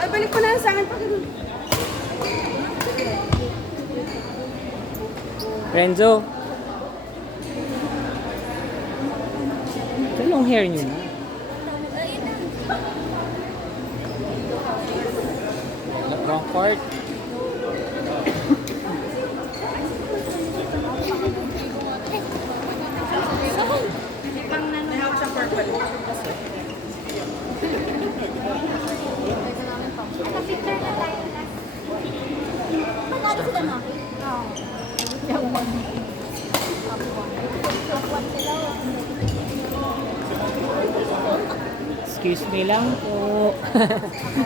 Ay, balik ko na lang sa akin. Renzo. Ito long hair niyo na. Wrong part. Excuse me lang po.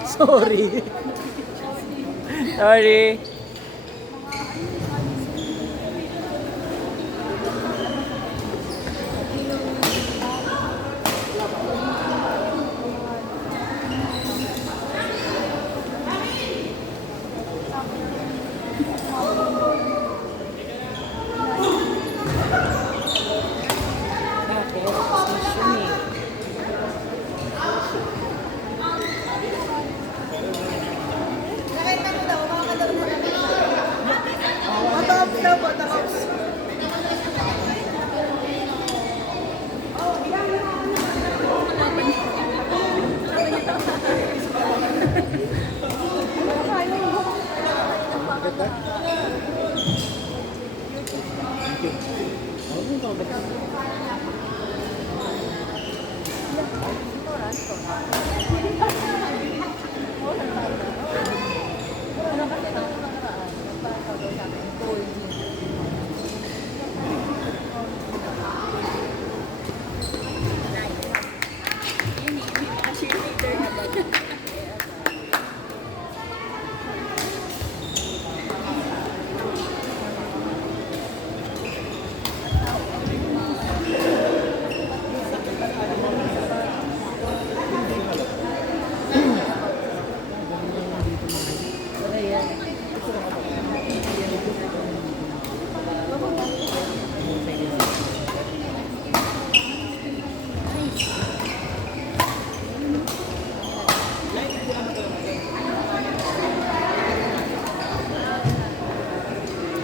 Sorry. Sorry.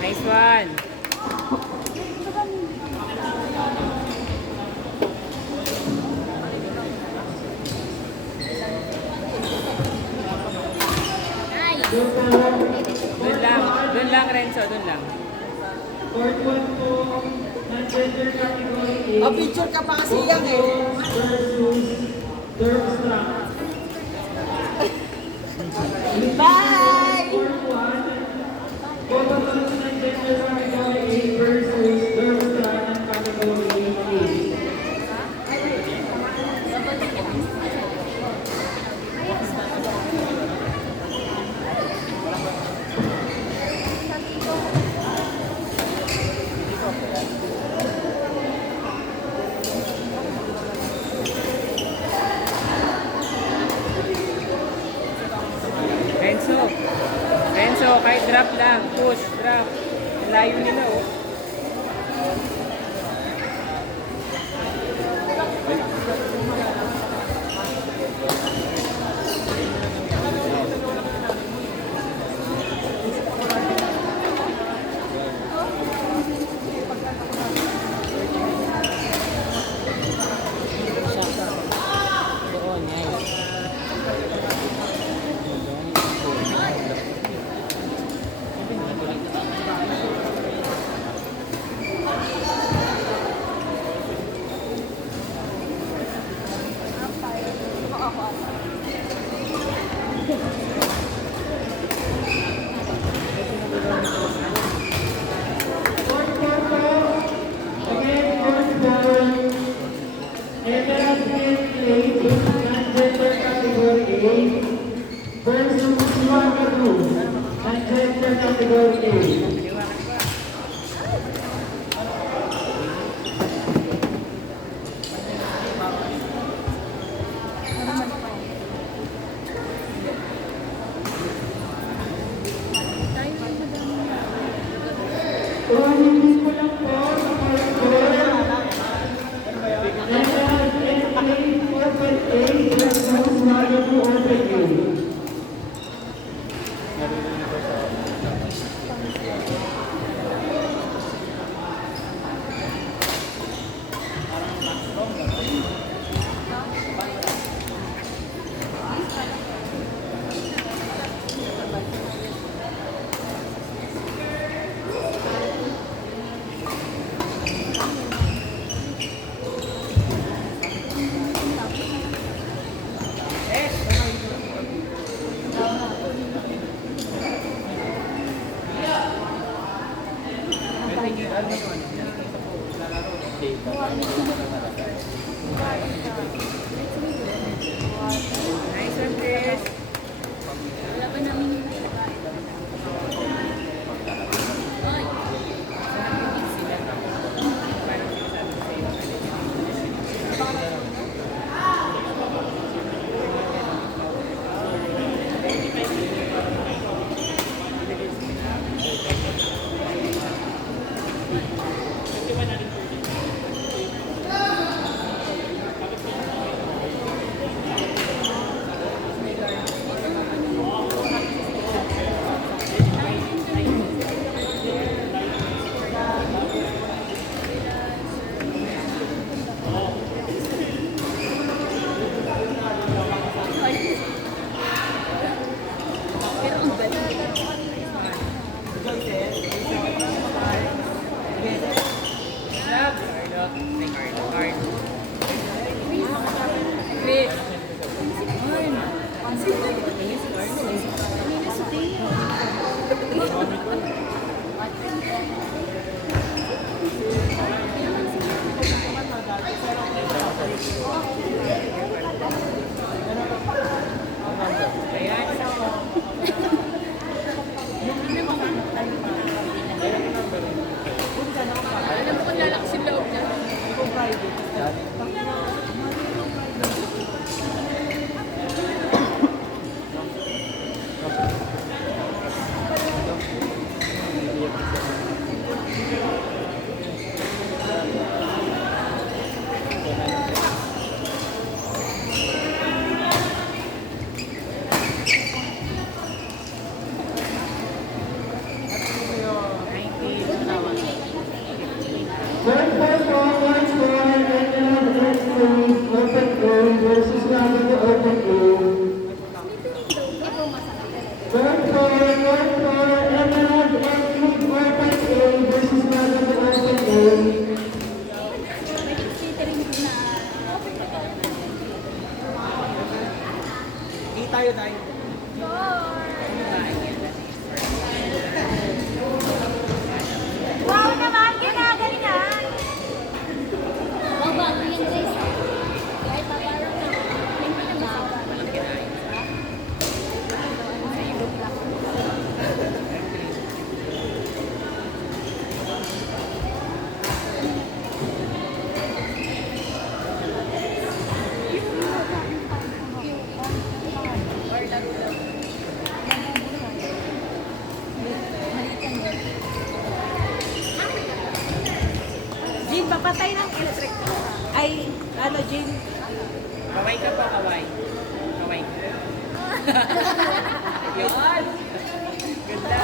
Nice one. Doon lang Renzo, doon lang. Oh, picture ka pa kasi yan eh. Bye! Renzo, kahit drop lang. Push, drop. Layo nila oh. Doon, nice. Nice one, Chris. Wala pa namin yung Love. Carlo. May Carlo. Carlo. Chris. Ayan. Alam mo kung lalakas yung loob niya. Tayo. wow naman, ginagalingan! Wow, bago yan guys. Kahit paparang na. Hindi na masaba. Walang kinain. Jean, papatay ng electric. Ay, ano, Jean? Kaway ka pa, kaway. Kaway ka. Yun. Ganda.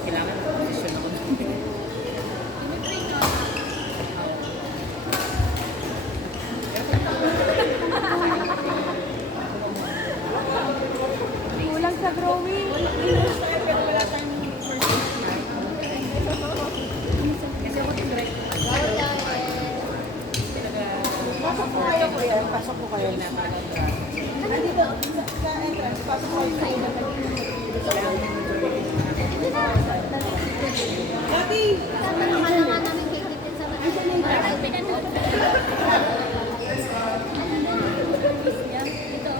Kailangan posisyon ako. Kulang sa drawing. Pasok po kayo, kuya. Pasok po kayo. Nandito, sa entrance, pasok po kayo. Dati! Sama naman naman namin kay Titin sa mga. Ay, pinanood. Ito.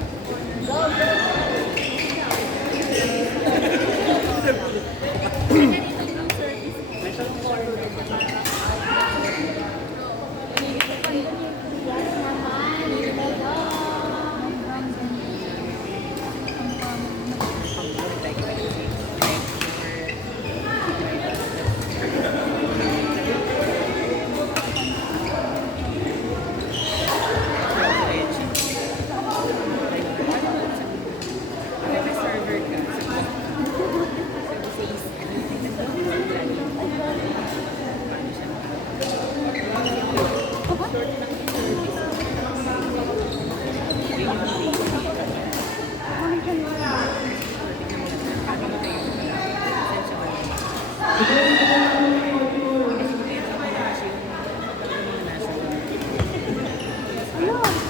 Ano?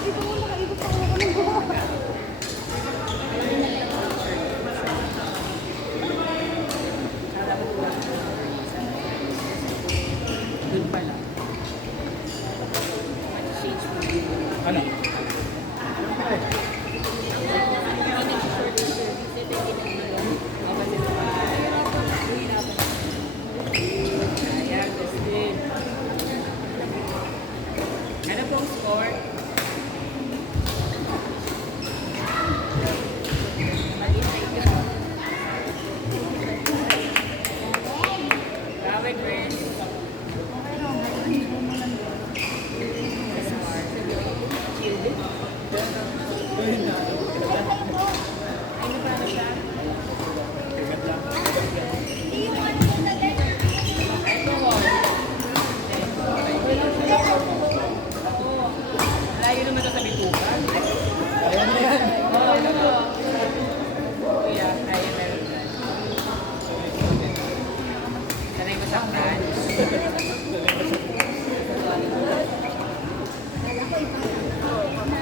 Ito mo nakaibot pa ako ng buha. Doon pala. Ano? Ayan, that's it. Ano pong score? Grabe, Chris. Ano ba na siya? Ito mo. Layo naman ito sa bitukan. Ayan na yan. Oo, oo. Kuya, kaya meron na. Sanay mo sa France.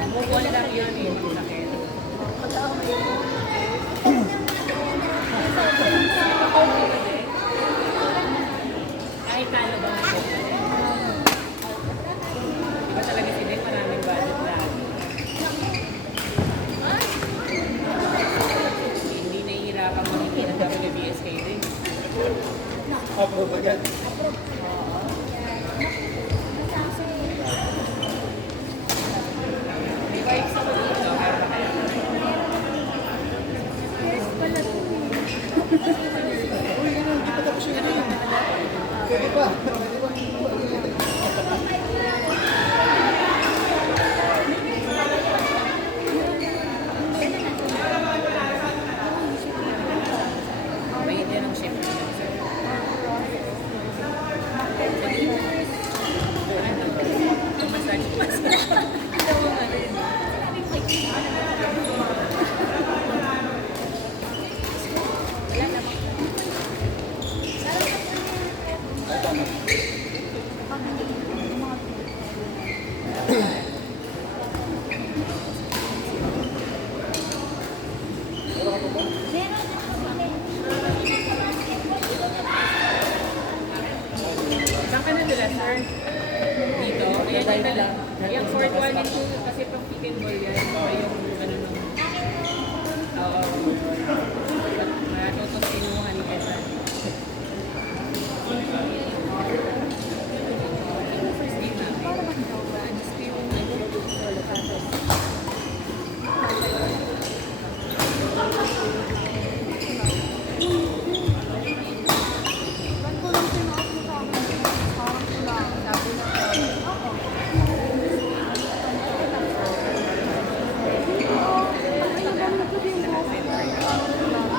Bukol lang yun eh, masakit. Kahit talo ba ako? Diba talaga si Nick, maraming budget lang. Hindi nahihirapan mahingi ng WBS kay Nick. Approve agad. May vibes ako dito, meron ba kayo? Uy, ano, hindi pa tapos yung ano yun. Pwede pa. Pwede pa. May hindi ng chef. Saan ka nandula, sir? Dito? Ayan yung dala. Yung fourth one and two, kasi pang pick and ball yan. O yung ano nung... Oo. Matutos kinuha ni Evan. First game namin. Just game.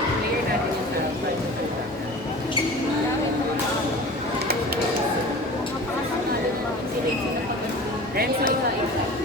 Player natin yung sa Renzo, isa-isa.